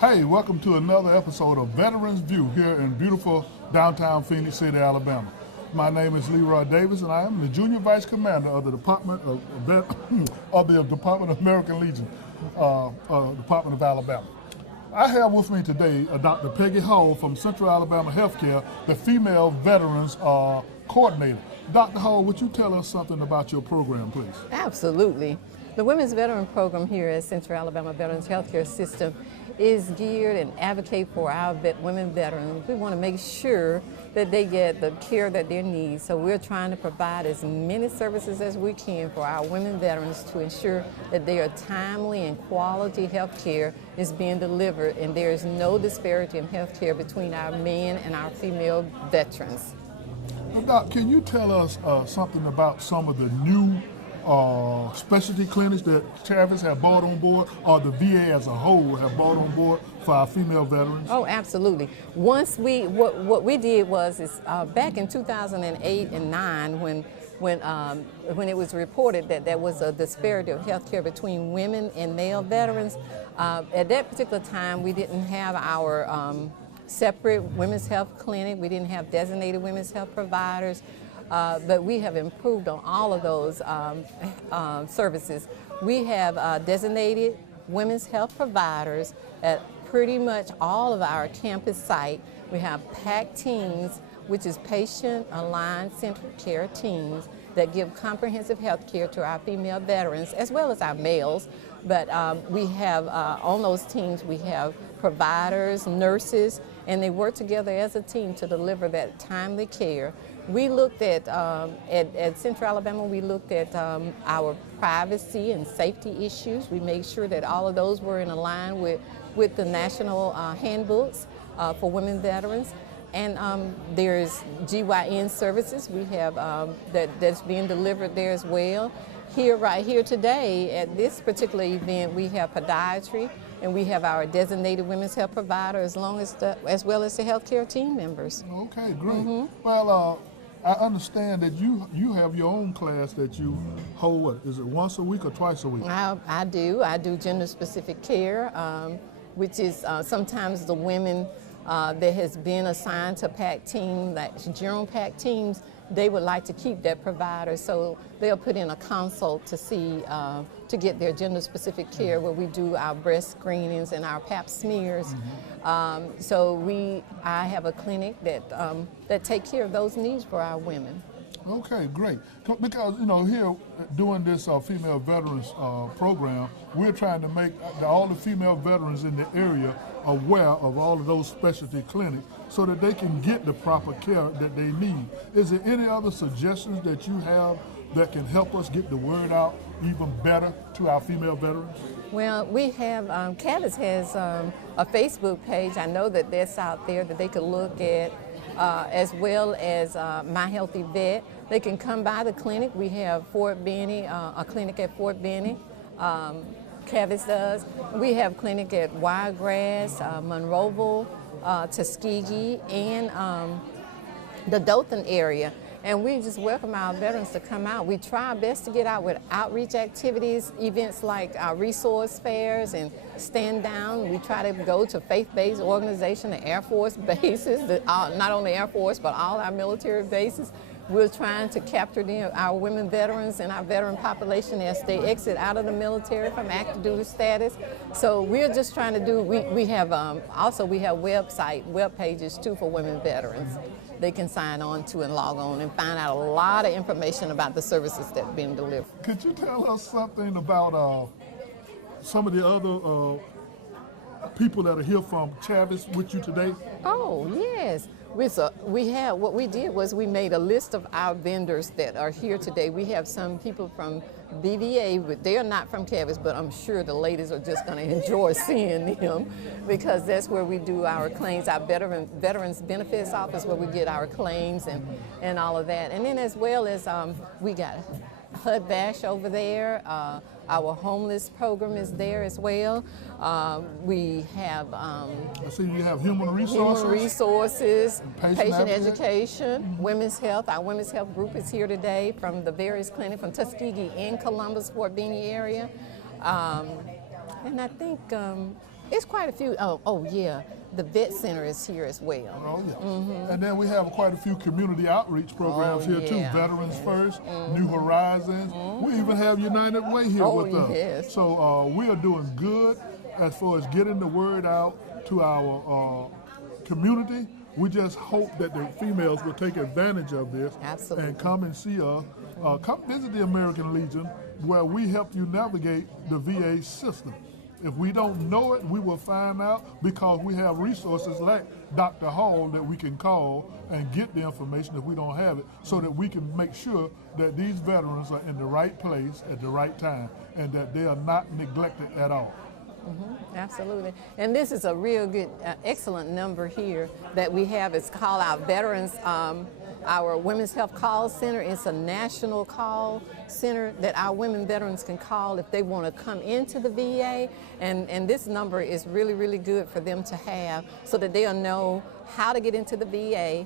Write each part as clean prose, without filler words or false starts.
Hey, welcome to another episode of Veterans View here in beautiful downtown Phoenix City, Alabama. My name is Leroy Davis, and I am the Junior Vice Commander of the Department of the Department of American Legion, Department of Alabama. I have with me today Dr. Peggy Hall from Central Alabama Healthcare, the Female Veterans Coordinator. Dr. Hall, would you tell us something about your program, please? Absolutely. The Women's Veteran Program here at Central Alabama Veterans Healthcare System is geared and advocate for our women veterans. We want to make sure that they get the care that they need. So we're trying to provide as many services as we can for our women veterans to ensure that their timely and quality health care is being delivered, and there is no disparity in health care between our men and our female veterans. Now, Doc, can you tell us something about some of the new specialty clinics that Travis have brought on board, or the VA as a whole have brought on board for our female veterans? Oh, absolutely. What we did was back in 2008 and 9 when it was reported that there was a disparity of health care between women and male veterans. At that particular time, we didn't have our separate women's health clinic. We didn't have designated women's health providers. But we have improved on all of those services. We have designated women's health providers at pretty much all of our campus sites. We have PAC teams, which is patient-aligned centered care teams that give comprehensive health care to our female veterans as well as our males. But we have, on those teams, we have providers, nurses, and they work together as a team to deliver that timely care. We looked at Central Alabama, we looked at our privacy and safety issues. We made sure that all of those were in line with the national handbooks for women veterans. And there's GYN services we have that's being delivered there as well. Right here today at this particular event, we have podiatry, and we have our designated women's health provider as well as the healthcare team members. Okay, great. Mm-hmm. Well, I understand that you have your own class that you hold. What is it, once a week or twice a week? I do gender-specific care, which is sometimes the women that has been assigned to PAC team, like general PAC teams, they would like to keep that provider, so they'll put in a consult to see, to get their gender-specific care, where we do our breast screenings and our pap smears. Mm-hmm. So I have a clinic that take care of those needs for our women. Okay, great. Because, here doing this female veterans program, we're trying to make all the female veterans in the area aware of all of those specialty clinics so that they can get the proper care that they need. Is there any other suggestions that you have that can help us get the word out even better to our female veterans? Well, we have, Cavis has a Facebook page. I know that that's out there that they could look at, as well as My Healthy Vet. They can come by the clinic. We have Fort Benning, a clinic at Fort Benning. Cavis does. We have clinic at Wiregrass, Monroeville, Tuskegee, and the Dothan area. And we just welcome our veterans to come out. We try our best to get out with outreach activities, events like our resource fairs and stand down. We try to go to faith-based organizations, the Air Force bases, not only Air Force, but all our military bases. We're trying to capture our women veterans and our veteran population as they exit out of the military from active duty status. So we're just trying to do, we have web pages too for women veterans. They can sign on to and log on and find out a lot of information about the services that are being delivered. Could you tell us something about some of the other people that are here from Travis with you today? Oh, yes. What we did was we made a list of our vendors that are here today. We have some people from BVA, but they are not from Cavis, but I'm sure the ladies are just going to enjoy seeing them because that's where we do our claims, our Veterans Benefits Office, where we get our claims and all of that. And then as well as we got HUD Bash over there. Our homeless program is there as well. We have I see you have human resources, patient education, women's health. Our women's health group is here today from the various clinics from Tuskegee and Columbus, Fort Benning area. And I think It's quite a few. Oh yeah, the vet center is here as well. Oh, yeah. And then we have quite a few community outreach programs here too. yeah. Veterans First, New Horizons. We even have United Way here with us. Yes. So we are doing good as far as getting the word out to our community. We just hope that the females will take advantage of this. Absolutely. And come and see us. Come visit the American Legion, where we help you navigate the VA system. If we don't know it, we will find out, because we have resources like Dr. Hall that we can call and get the information if we don't have it, so that we can make sure that these veterans are in the right place at the right time and that they are not neglected at all. Absolutely. And this is a real good, excellent number here that we have. It's called our Veterans, our Women's Health Call Center. It's a national call center that our women veterans can call if they want to come into the VA. And this number is really, really good for them to have, so that they'll know how to get into the VA.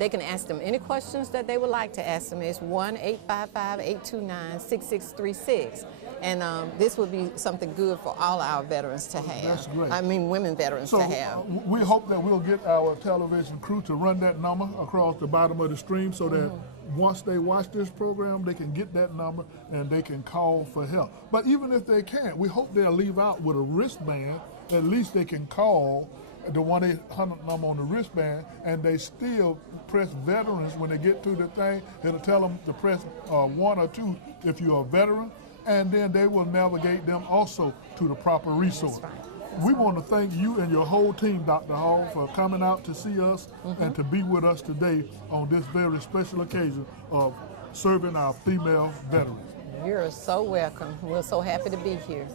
They can ask them any questions that they would like to ask them. It's 1-855-829-6636. And this would be something good for all our veterans to have. That's great. I mean, women veterans to have. We hope that we'll get our television crew to run that number across the bottom of the stream, so that once they watch this program, they can get that number and they can call for help. But even if they can't, we hope they'll leave out with a wristband. At least they can call the 1-800 number on the wristband, and they still press veterans when they get to the thing. It'll tell them to press 1 or 2 if you're a veteran, and then they will navigate them also to the proper resource. We want to thank you and your whole team, Dr. Hall, for coming out to see us and to be with us today on this very special occasion of serving our female veterans. You're so welcome. We're so happy to be here.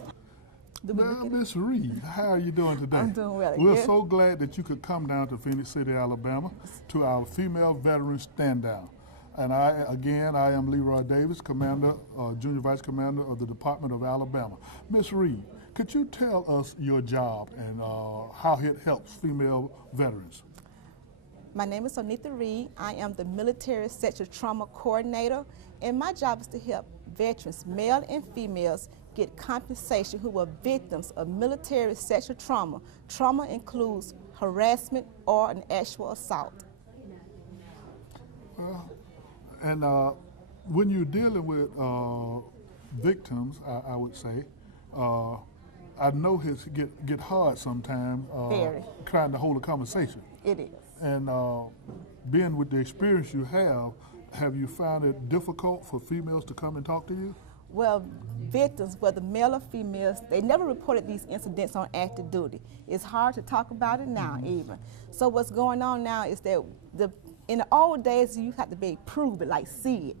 Now, Miss Reed, how are you doing today? I'm doing well. We're so glad that you could come down to Phoenix City, Alabama, to our female veteran stand down. And I am Leroy Davis, Commander, Junior Vice Commander of the Department of Alabama. Miss Reed, could you tell us your job and how it helps female veterans? My name is Sonita Reed. I am the Military Sexual Trauma Coordinator, and my job is to help veterans, male and females, get compensation who were victims of military sexual trauma. Trauma includes harassment or an actual assault. And when you're dealing with victims, I would say, I know it get hard sometimes trying to hold a conversation. It is. And being with the experience you have you found it difficult for females to come and talk to you? Well, victims, whether male or females, they never reported these incidents on active duty. It's hard to talk about it now even. So what's going on now is that in the old days, you have to be prove it, like see it.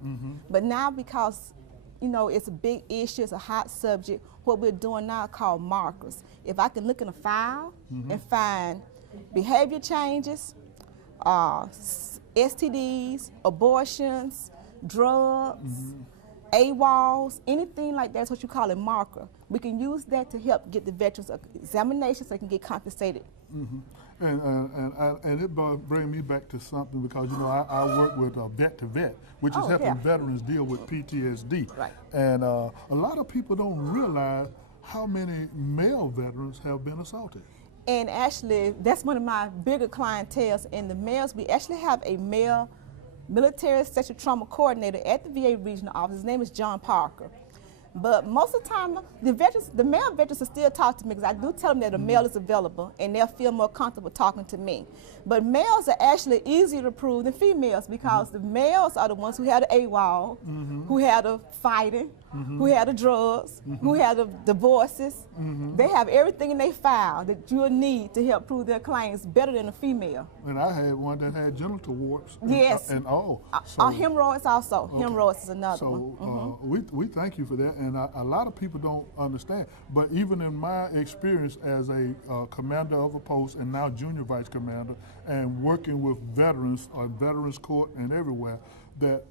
But now, because it's a big issue, it's a hot subject, what we're doing now is called markers. If I can look in a file and find behavior changes, STDs, abortions, drugs, AWOLs, anything like that's what you call a marker. We can use that to help get the veterans examination so they can get compensated. And it brings me back to something, because I work with Vet to Vet, which is helping veterans deal with PTSD. Right. And a lot of people don't realize how many male veterans have been assaulted. And actually, that's one of my bigger clientels. In the males, we actually have a male military sexual trauma coordinator at the VA regional office. His name is John Parker. But most of the time, the male veterans will still talk to me, because I do tell them that a male is available and they'll feel more comfortable talking to me. But males are actually easier to prove than females, because the males are the ones who had the AWOL, who had the fighting, who had the drugs, who had the divorces. They have everything in their file that you'll need to help prove their claims better than a female. And I had one that had genital warts. Yes. So hemorrhoids also. Okay. Hemorrhoids is another so, one. We thank you for that. And a lot of people don't understand. But even in my experience as a commander of a post and now junior vice commander, and working with veterans on Veterans Court and everywhere, that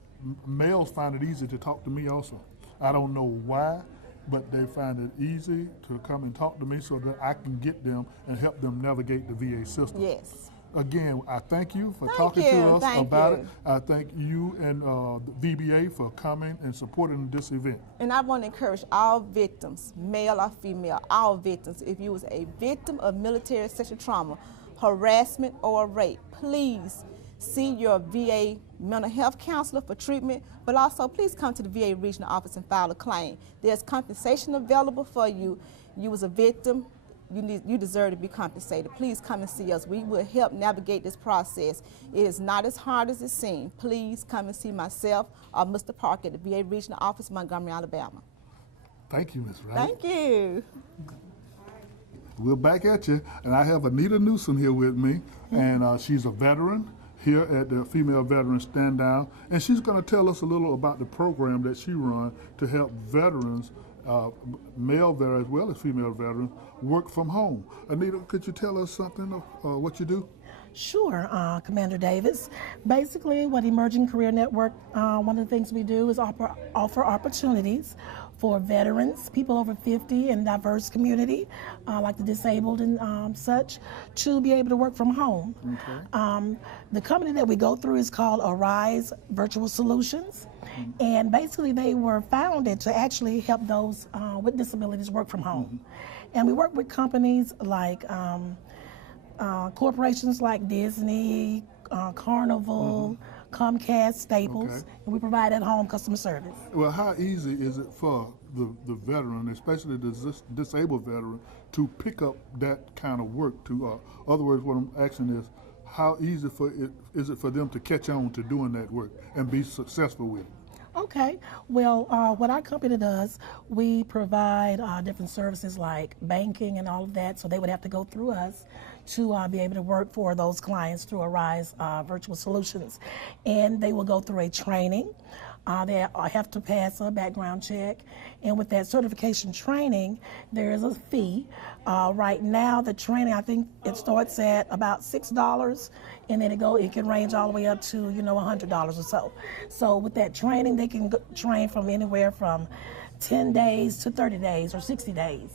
males find it easy to talk to me also. I don't know why, but they find it easy to come and talk to me so that I can get them and help them navigate the VA system. Yes. Again, I thank you for Thank talking you. to us Thank about you. it. I thank you and the VBA for coming and supporting this event. And I want to encourage all victims, male or female, all victims, if you was a victim of military sexual trauma, harassment, or rape, please see your VA mental health counselor for treatment, but also please come to the VA regional office and file a claim. There's compensation available for you. You was a victim. You deserve to be compensated. Please come and see us. We will help navigate this process. It is not as hard as it seems. Please come and see myself or Mr. Parker at the VA Regional Office, Montgomery, Alabama. Thank you, Ms. Wright. Thank you. We're back at you, and I have Anita Newsom here with me, and she's a veteran here at the Female Veteran Stand Down, and she's going to tell us a little about the program that she runs to help veterans, male veterans as well as female veterans, work from home. Anita, could you tell us something of what you do? Sure, Commander Davis. Basically, what Emerging Career Network, one of the things we do is offer opportunities for veterans, people over 50, and diverse community, like the disabled and such, to be able to work from home. Okay. The company that we go through is called Arise Virtual Solutions, and basically they were founded to actually help those with disabilities work from home. And we work with companies like corporations like Disney, Carnival, Comcast, Staples, and we provide at-home customer service. Well, how easy is it for the veteran, especially the disabled veteran, to pick up that kind of work? To other words, what I'm asking is, how easy is it for them to catch on to doing that work and be successful with it? Okay, well, what our company does, we provide different services like banking and all of that, so they would have to go through us to be able to work for those clients through Arise Virtual Solutions. And they will go through a training. They have to pass a background check, and with that certification training, there is a fee. Right now, the training, I think it starts at about $6, and then it can range all the way up to $100 or so. So with that training, they can train from anywhere from 10 days to 30 days or 60 days,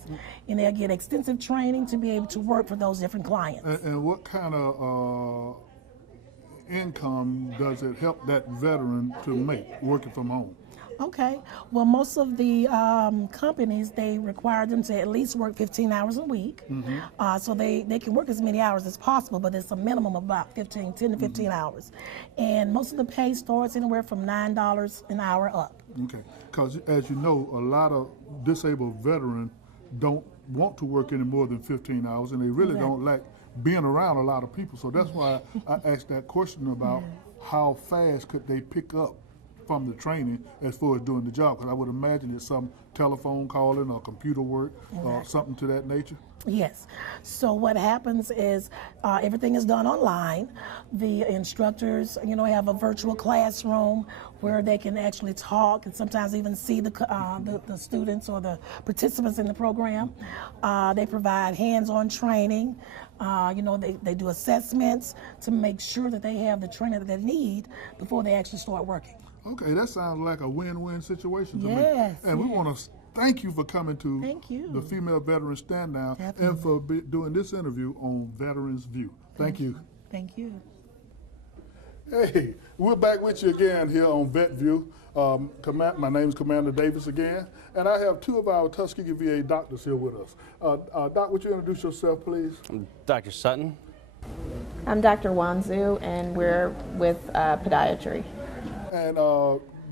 and they'll get extensive training to be able to work for those different clients. And what kind of income does it help that veteran to make working from home? Okay, well, most of the companies, they require them to at least work 15 hours a week. So they can work as many hours as possible, but it's a minimum of about 10 to 15 hours. And most of the pay starts anywhere from $9 an hour up. Okay, because as you know, a lot of disabled veterans don't want to work any more than 15 hours, and they really don't like being around a lot of people. So that's why I asked that question about how fast could they pick up from the training as far as doing the job, because I would imagine it's some telephone calling or computer work or something to that nature. Yes. So what happens is everything is done online. The instructors, have a virtual classroom where they can actually talk and sometimes even see the students or the participants in the program. They provide hands-on training. They do assessments to make sure that they have the training that they need before they actually start working. Okay, that sounds like a win-win situation to me. Yes. And we want to thank you for coming to the Female Veteran Stand Down and for doing this interview on Veterans View. Thank you. Thank you. Hey, we're back with you again here on Vet View. My name is Commander Davis again, and I have two of our Tuskegee VA doctors here with us. Doc, would you introduce yourself, please? I'm Dr. Sutton. I'm Dr. Wanzu, and we're with podiatry. And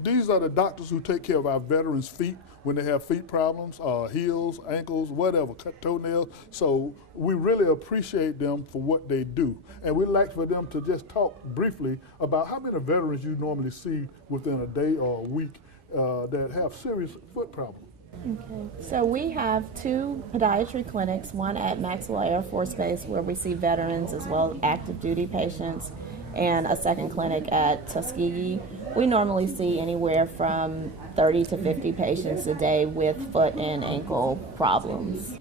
these are the doctors who take care of our veterans' feet when they have feet problems, heels, ankles, whatever, cut toenails. So we really appreciate them for what they do. And we'd like for them to just talk briefly about how many veterans you normally see within a day or a week that have serious foot problems. Okay. So we have two podiatry clinics, one at Maxwell Air Force Base where we see veterans as well as active duty patients, and a second clinic at Tuskegee. We normally see anywhere from 30 to 50 patients a day with foot and ankle problems.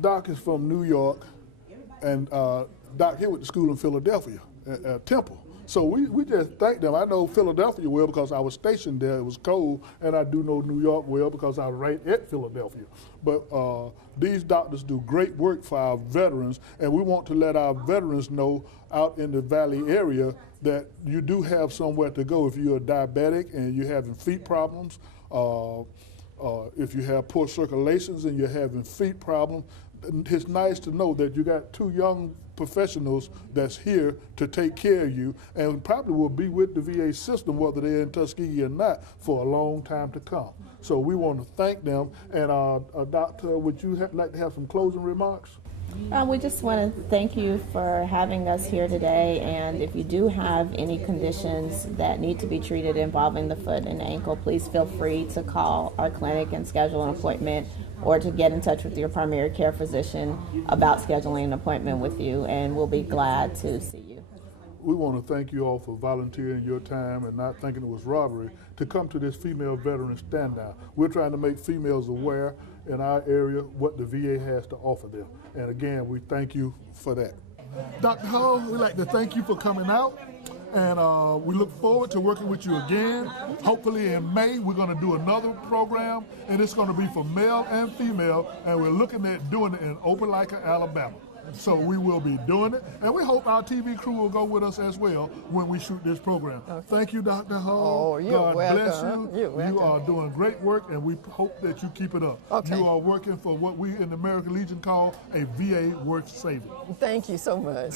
Doc is from New York, and Doc here with the school in Philadelphia, at Temple. So we just thank them. I know Philadelphia well because I was stationed there. It was cold, and I do know New York well because I was right at Philadelphia. But these doctors do great work for our veterans, and we want to let our veterans know out in the Valley area that you do have somewhere to go if you're a diabetic and you're having feet problems, if you have poor circulations and you're having feet problems. It's nice to know that you got two young professionals that's here to take care of you and probably will be with the VA system, whether they're in Tuskegee or not, for a long time to come. So we want to thank them. And Doctor, would you like to have some closing remarks? We just want to thank you for having us here today, and if you do have any conditions that need to be treated involving the foot and ankle, please feel free to call our clinic and schedule an appointment, or to get in touch with your primary care physician about scheduling an appointment with you, and we'll be glad to see you. We want to thank you all for volunteering your time and not thinking it was robbery to come to this female veteran stand down. We're trying to make females aware in our area what the VA has to offer them. And again, we thank you for that. Dr. Hall, we'd like to thank you for coming out. And we look forward to working with you again. Hopefully in May, we're going to do another program, and it's going to be for male and female, and we're looking at doing it in Opelika, Alabama. So we will be doing it, and we hope our TV crew will go with us as well when we shoot this program. Okay. Thank you, Dr. Hall. Oh, you're God welcome. bless you. You're welcome. You are doing great work, and we hope that you keep it up. Okay. You are working for what we in the American Legion call a VA worth saving. Thank you so much.